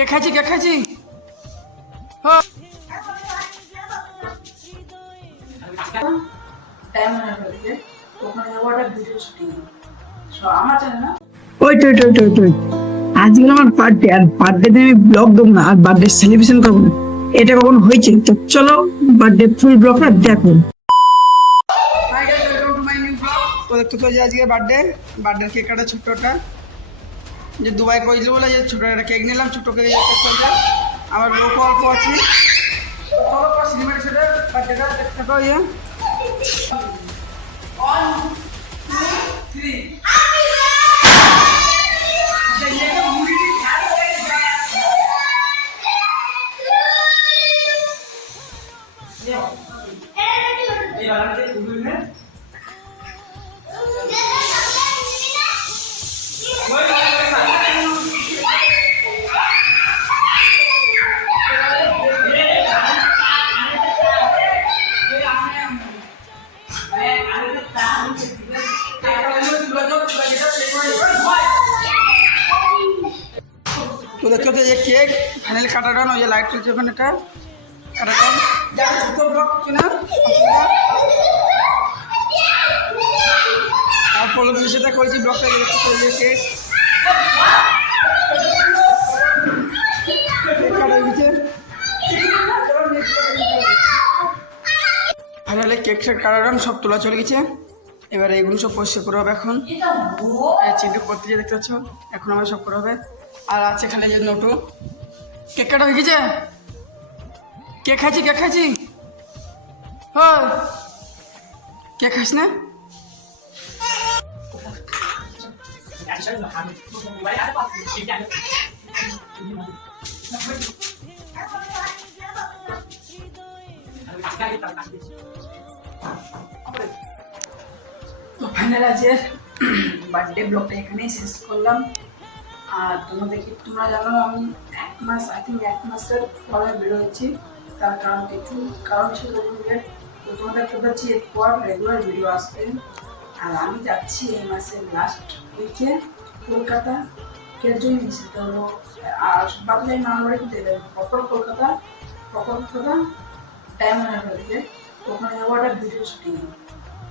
কে খাইছি কে খাইছি ওই তো ওই তো, ওই। আজকে আমার বার্থডে আর বার্থডেতে আমি ব্লগ দেবো না আর বার্থডে সেলিব্রেশন করব না। এটা কখন হয়েছে? তো চলো বার্থডে ফুল ব্লগটা দেখো। Hi guys welcome to my new blog তো দেখতে তো আজকে বার্থডে বার্থডে কেক কাটা ছোট্টটা যে দুবাই করেছিল বলে যে ছোট একটা কেক নিলাম ছোট কেক চলছে আমার লোক অল্প আছে। সিনেমাটিক সেটা ইয়ে তো যে কেক ফাইনালি কাটা ডান ওই যে লাইট চলছে ওখানে একটা কাটা ডান যারা ছোট ব্লগ না আর পরবর্তী সেটা করেছি যে কেক? ফাইনালি কেক ডান সব তোলা চলে গেছে। এবার এগুলো সব পরিষ্কার করা হবে এখন। এই চিন্টু করতে যে দেখতে পাচ্ছ? এখন আমার সব করা হবে। আর আছে খালি যে নোটু। কেক কাটা হয়ে গেছে? কে খাইছি কে খাইছি। ও কে খাইস না? ফাইনাল আছে বার্থডে ব্লগটা এখানেই শেষ করলাম। আর তোমাদেরকে তোমরা জানো আমি এক মাস আই থিঙ্ক এক মাসের পরে বেরোচ্ছি তার কারণ কিছু কারণ ছিল তো তোমাদের হচ্ছে এরপর রেগুলার ভিডিও আসবে। আর আমি যাচ্ছি এই মাসের লাস্ট উইকে কলকাতা। এর জন্য সেটা হলো আর বাদলে নাম্বারে কি দেবে। Proper Kolkata proper Kolkata time হয়ে গেছে ওখানে যাব একটা ভিডিও শুটিং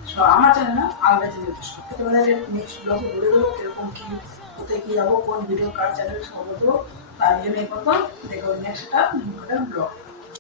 সো আমার চ্যানেল আলাদা চ্যানেল তোমাদের নেক্সট ব্লগে বলে দেবো এরকম কি কোথায় কি যাব, কোন ভিডিও কার চ্যানেল সর্বত তার জন্য এই কথা দেখো নেক্সট একটা ব্লগ